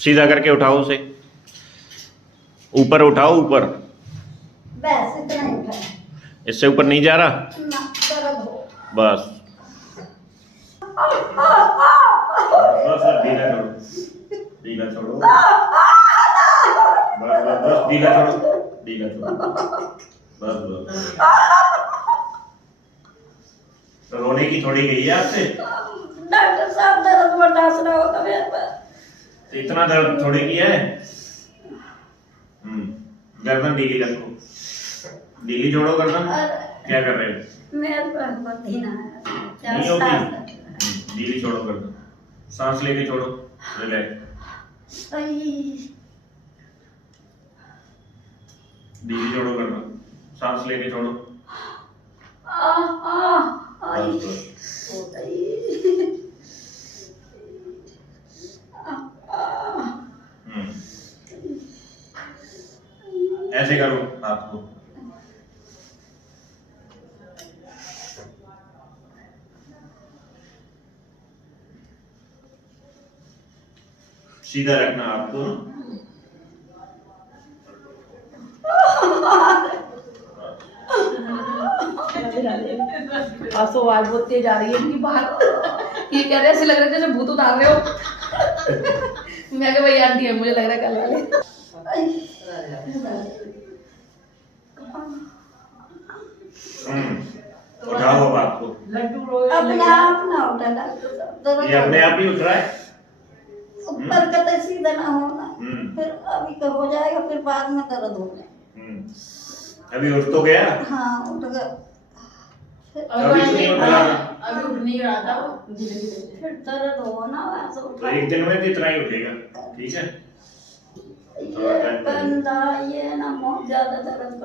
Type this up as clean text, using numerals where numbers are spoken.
सीधा करके उठाओ उसे, ऊपर उठाओ ऊपर। बस इतना ही उठा। इससे ऊपर नहीं जा रहा। ना दर्द हो। बस बस ढीला छोड़ो, ढीला छोड़ो, बस बस बस ढीला छोड़ो, ढीला छोड़ो, बस बस। तो रोने की थोड़ी गई है आपसे। डॉक्टर साहब दर्द बर्दाश्त ना होता मेरे पर। तो इतना दर्द थोड़ी किया है। गर्दन ढीली रखो, ढीली छोड़ो गर्दन। क्या कर रहे हो? मेरे पर पसीना नहीं होगी। ढीली छोड़ो गर्दन, सांस लेके छोड़ो, रिलैक्स। ढीली छोड़ो गर्दन, सांस लेके छोड़ो। बस बस। ऐसे करो हाथ को। सीधा रखना आपको। आंसू आवाज बहुत तेज आ रही है इनकी बाहर। ये कह रहे ऐसे लग रहा है जैसे भूत उतार रहे हो। मैं कह भाई आंटी है, मुझे लग रहा है कल वाले। उठाओ अब आपको। अपने आप ना उठा डॉक्टर साहब। ये अपने आप ही उठ रहा है। ऊपर का तो सीधा ना होना, फिर अभी तो हो जाएगा, फिर बाद में दर्द होने। अभी उठ तो गया। हाँ उठ गया। अभी तो नहीं उठ रहा था। अभी उठ नहीं रहा था वो। फिर दर्द होना वैसे तो उठा। एक दिन में तो इतना ही उठेगा, ठीक है। ये कंधा ये ना बहुत ज्यादा दर्द